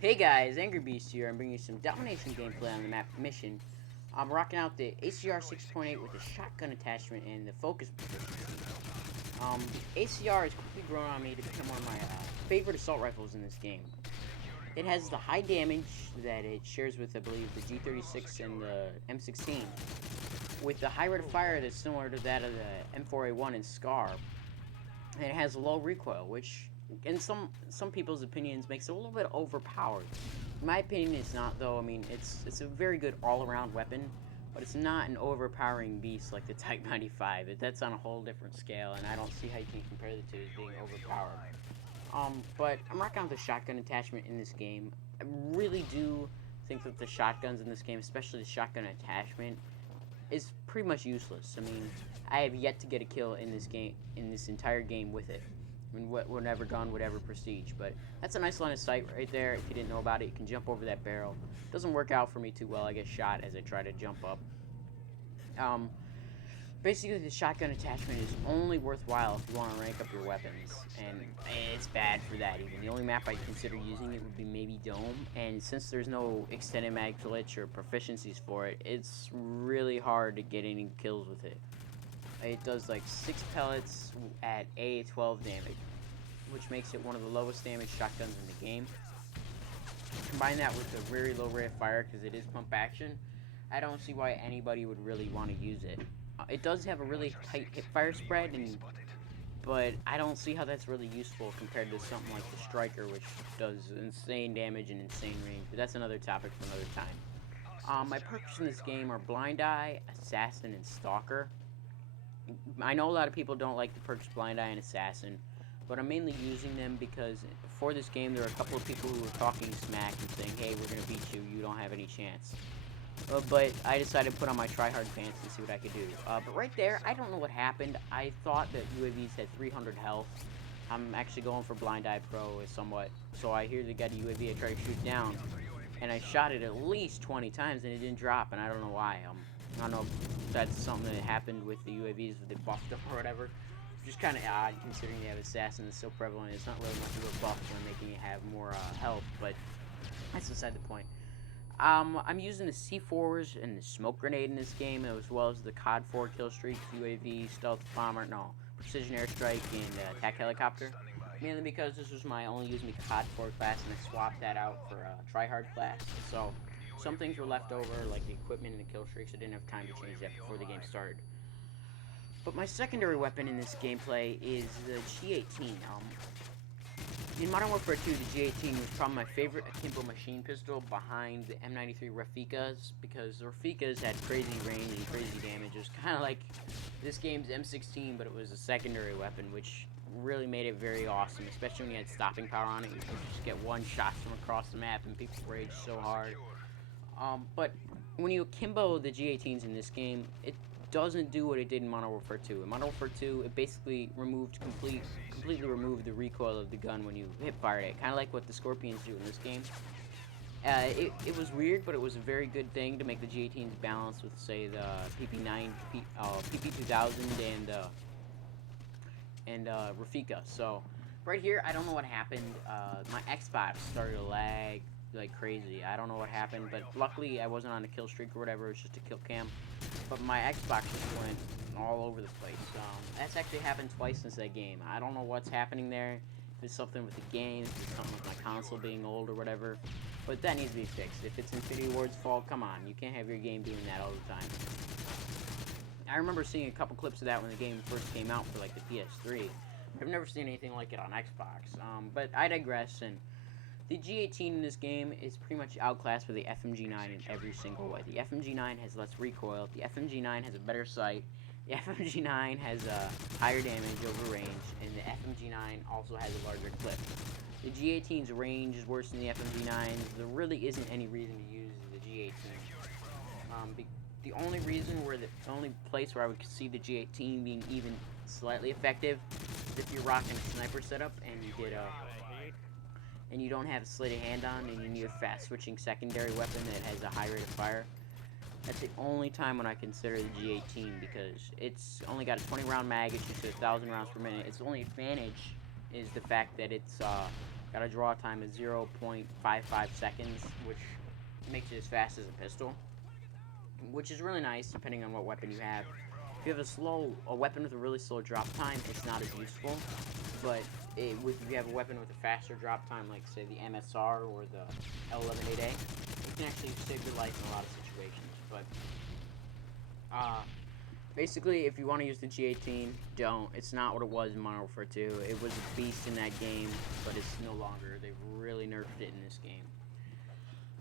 Hey guys, Angry Beast here. I'm bringing you some Domination gameplay on the map Mission. I'm rocking out the ACR 6.8 with the shotgun attachment and the focus proficiency. The ACR has quickly grown on me to become one of my favorite assault rifles in this game. It has the high damage that it shares with, I believe, the G36 and the M16, with the high rate of fire that's similar to that of the M4A1 and SCAR. And it has a low recoil, which in some people's opinions makes it a little bit overpowered. In my opinion, it's not, though. I mean, it's a very good all-around weapon, but it's not an overpowering beast like the Type 95. That's on a whole different scale, and I don't see how you can compare the two as being overpowered. But I'm rocking out the shotgun attachment in this game. I really do think that the shotguns in this game, especially the shotgun attachment, is pretty much useless. I mean, I have yet to get a kill in this game, in this entire game with it. I mean, whatever gun, whatever prestige. But that's a nice line of sight right there. If you didn't know about it, you can jump over that barrel. Doesn't work out for me too well. I get shot as I try to jump up. Basically, the shotgun attachment is only worthwhile if you want to rank up your weapons, and it's bad for that even. The only map I'd consider using it would be maybe Dome, and since there's no extended mag glitch or proficiencies for it, it's really hard to get any kills with it. It does like 6 pellets at A12 damage, which makes it one of the lowest damage shotguns in the game. Combine that with the very low rate of fire because it is pump action, I don't see why anybody would really want to use it. It does have a really tight hipfire spread, but I don't see how that's really useful compared to something like the Striker, which does insane damage and insane range. But that's another topic for another time. My perks in this game are Blind Eye, Assassin, and Stalker. I know a lot of people don't like the perks Blind Eye and Assassin, but I'm mainly using them because before this game there were a couple of people who were talking smack and saying, hey, we're going to beat you, you don't have any chance. But I decided to put on my tryhard pants and see what I could do. But right there, I don't know what happened. I thought that UAVs had 300 health. I'm actually going for Blind Eye Pro somewhat. So I hear they got a UAV, I try to shoot down. And I shot it at least 20 times and it didn't drop, and I don't know why. I don't know if that's something that happened with the UAVs, if they buffed them or whatever. Just kind of odd considering they have Assassin that's so prevalent. It's not really much of a buff when making it have more health, but that's beside the point. I'm using the C4s and the smoke grenade in this game, as well as the COD 4 kill streak, UAV, stealth bomber, precision airstrike, and attack helicopter. Mainly because this was my only use me COD 4 class, and I swapped that out for a tryhard class. So some things were left over, like the equipment and the kill streaks. I didn't have time to change that before the game started. But my secondary weapon in this gameplay is the G18. In Modern Warfare 2, the G18 was probably my favorite akimbo machine pistol behind the M93 Rafikas, because the Rafikas had crazy range and crazy damage. It was kind of like this game's M16, but it was a secondary weapon, which really made it very awesome, especially when you had stopping power on it. You could just get one shot from across the map, and people rage so hard. But when you akimbo the G18s in this game, it doesn't do what it did in Modern Warfare 2. In Modern Warfare 2, it basically completely removed the recoil of the gun when you hip fired it, kind of like what the Scorpions do in this game. It was weird, but it was a very good thing to make the G18s balance with, say, the PP9, PP2000, and Rafika. So right here, I don't know what happened. My Xbox started to lag like crazy. I don't know what happened, but luckily I wasn't on a kill streak or whatever. It was just a kill cam. But my Xbox just went all over the place. That's actually happened twice since that game. I don't know what's happening there. If it's something with the game, if it's something with my console being old or whatever. But that needs to be fixed. If it's Infinity Ward's fault, come on. You can't have your game doing that all the time. I remember seeing a couple clips of that when the game first came out for like the PS3. I've never seen anything like it on Xbox. But I digress, and the G18 in this game is pretty much outclassed by the FMG9 in every single way. The FMG9 has less recoil, the FMG9 has a better sight, the FMG9 has a higher damage over range, and the FMG9 also has a larger clip. The G18's range is worse than the FMG9's. There really isn't any reason to use the G18. The only place where I would see the G18 being even slightly effective is if you're rocking a sniper setup and you don't have a sleight of hand on, and you need a fast switching secondary weapon that has a high rate of fire. That's the only time when I consider the G18, because it's only got a 20 round mag, it's just 1,000 rounds per minute. Its only advantage is the fact that it's Got a draw time of 0.55 seconds, which makes it as fast as a pistol, which is really nice depending on what weapon you have. If you have a weapon with a really slow drop time, it's not as useful. But if you have a weapon with a faster drop time, like say the MSR or the L118A, it can actually save your life in a lot of situations. But basically, if you want to use the G18, don't. It's not what it was in Modern Warfare 2. It was a beast in that game, but it's no longer. They've really nerfed it in this game.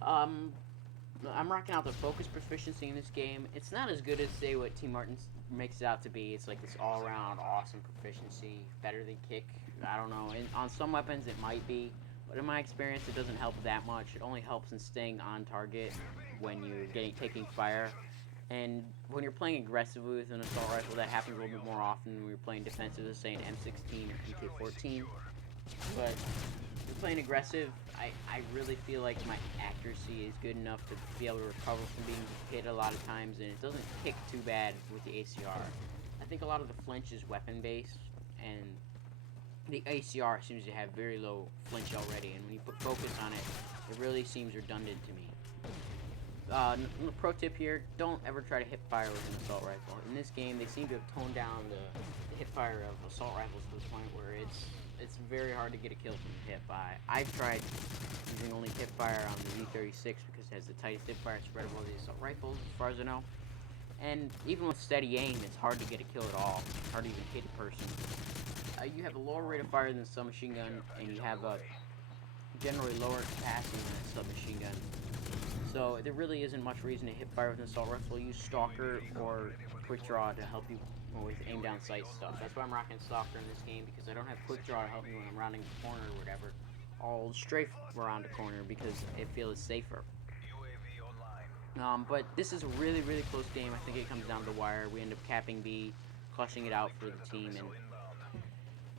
I'm rocking out the focus proficiency in this game. It's not as good as, say, what Team Martin makes it out to be. It's like this all-around awesome proficiency, better than kick. I don't know. On some weapons, it might be, but in my experience, it doesn't help that much. It only helps in staying on target when you're taking fire. And when you're playing aggressively with an assault rifle, that happens a little bit more often when you're playing defensive, as say an M16 or MK14. But if you're playing aggressive, I really feel like my accuracy is good enough to be able to recover from being hit a lot of times, and it doesn't kick too bad with the ACR. I think a lot of the flinch is weapon-based, and the ACR seems to have very low flinch already, and when you put focus on it, it really seems redundant to me. Pro tip here, don't ever try to hip fire with an assault rifle. In this game, they seem to have toned down the hip fire of assault rifles to the point where it's very hard to get a kill from hip. I've tried using only hip fire on the V36 because it has the tightest hip fire spread of all the assault rifles, as far as I know. And even with steady aim, it's hard to get a kill at all. It's hard to even hit a person. You have a lower rate of fire than a submachine gun, and you have a generally lower capacity than a submachine gun. So there really isn't much reason to hip fire with an assault rifle. Use Stalker or Quick Draw to help you with aim down sight stuff. That's why I'm rocking Stalker in this game, because I don't have Quick Draw to help me when I'm rounding the corner or whatever. I'll strafe around the corner because I feel it's safer. But this is a really, really close game. I think it comes down to the wire. We end up capping B, clutching it out for the team, and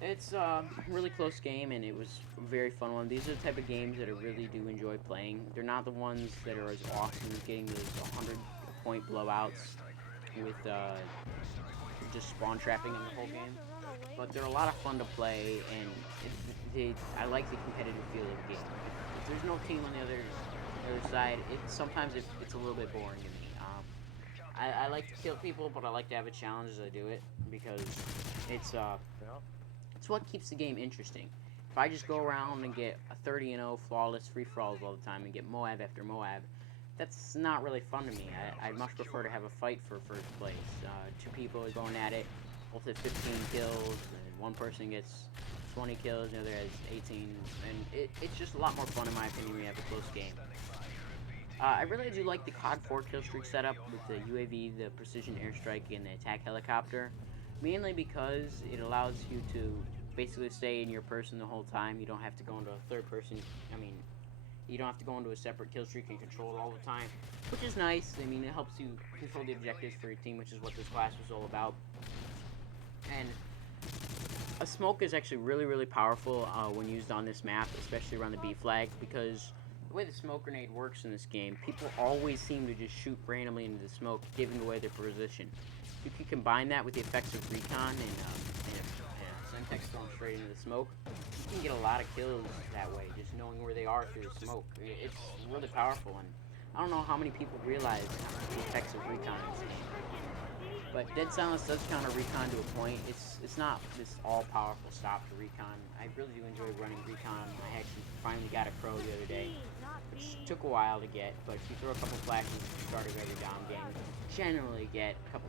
it's a really close game, and it was a very fun one. These are the type of games that I really do enjoy playing. They're not the ones that are as awesome as getting those 100-point blowouts with just spawn trapping in the whole game, but they're a lot of fun to play, and I like the competitive feel of the game. If there's no team on the other side, sometimes it's a little bit boring to me. I like to kill people, but I like to have a challenge as I do it, because it's what keeps the game interesting. If I just go around and get a 30-0 flawless free-for-alls all the time and get Moab after Moab, that's not really fun to me. I'd much prefer to have a fight for first place. Two people are going at it, both have 15 kills, and one person gets 20 kills, the other has 18, and it's just a lot more fun in my opinion when you have a close game. I really do like the COD 4 kill streak setup with the UAV, the precision airstrike, and the attack helicopter, mainly because it allows you to basically stay in your person the whole time. You don't have to go into a third person. You don't have to go into a separate kill streak and control it all the time, which is nice. I mean, it helps you control the objectives for your team, which is what this class was all about. And a smoke is actually really, really powerful when used on this map, especially around the B flag, because the way the smoke grenade works in this game, people always seem to just shoot randomly into the smoke, giving away their position. You can combine that with the effects of recon and Semtex thrown straight into the smoke. You can get a lot of kills that way, just knowing where they are through the smoke. It's really powerful, and I don't know how many people realize the effects of recon in this game. But Dead Silence does counter recon to a point. It's not this all-powerful stop to recon. I really do enjoy running recon. I actually finally got a pro the other day, which took a while to get, but if you throw a couple flashes at the start of every down game, you generally get a couple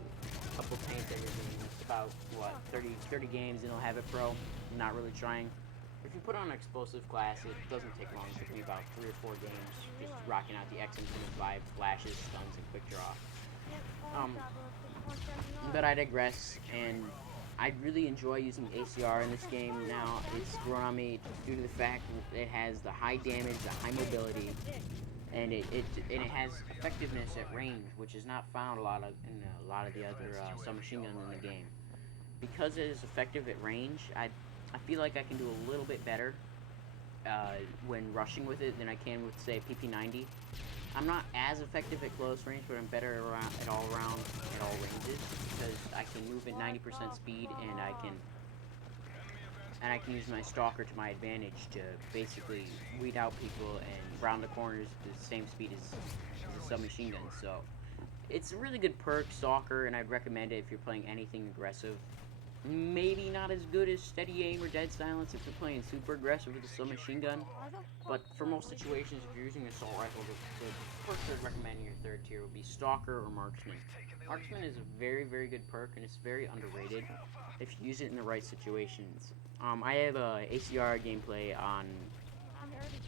paints every game. It's about, what, 30 games and I'll have it pro. I'm not really trying. If you put on an explosive class, it doesn't take long. It took me about 3 or 4 games just rocking out the XM5 flashes, stuns, and quick draw. But I digress, and I really enjoy using ACR in this game now. It's grown on me due to the fact that it has the high damage, the high mobility, and it has effectiveness at range, which is not found in a lot of the other submachine guns in the game. Because it is effective at range, I feel like I can do a little bit better when rushing with it than I can with, say, PP90. I'm not as effective at close range, but I'm better at all ranges, because I can move at 90% speed, and and I can use my Stalker to my advantage to basically weed out people and round the corners at the same speed as a submachine gun. So it's a really good perk, Stalker, and I'd recommend it if you're playing anything aggressive. Maybe not as good as Steady Aim or Dead Silence if you're playing super aggressive with a submachine gun, but for most situations, if you're using an assault rifle, the perks I'd recommend in your third tier would be Stalker or Marksman. Marksman is a very, very good perk, and it's very underrated if you use it in the right situations. I have a ACR gameplay on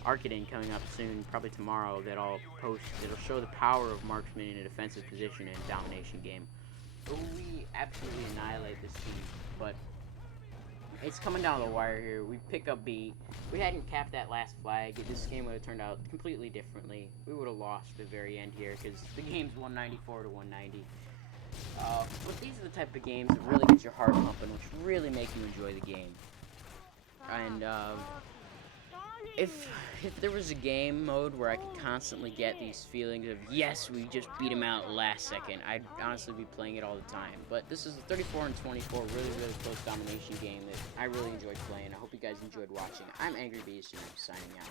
Arcadin coming up soon, probably tomorrow, that I'll post. It'll show the power of Marksman in a defensive position in a domination game. We absolutely annihilate this team, but it's coming down the wire here. We pick up B. We hadn't capped that last flag. This game would have turned out completely differently. We would have lost at the very end here because the game's 194 to 190. But these are the type of games that really get your heart pumping, which really make you enjoy the game. And if there was a game mode where I could constantly get these feelings of, yes, we just beat him out last second, I'd honestly be playing it all the time. But this is a 34 and 24 really, really close domination game that I really enjoyed playing. I hope you guys enjoyed watching. I'm Angry Beast, and I'm signing out.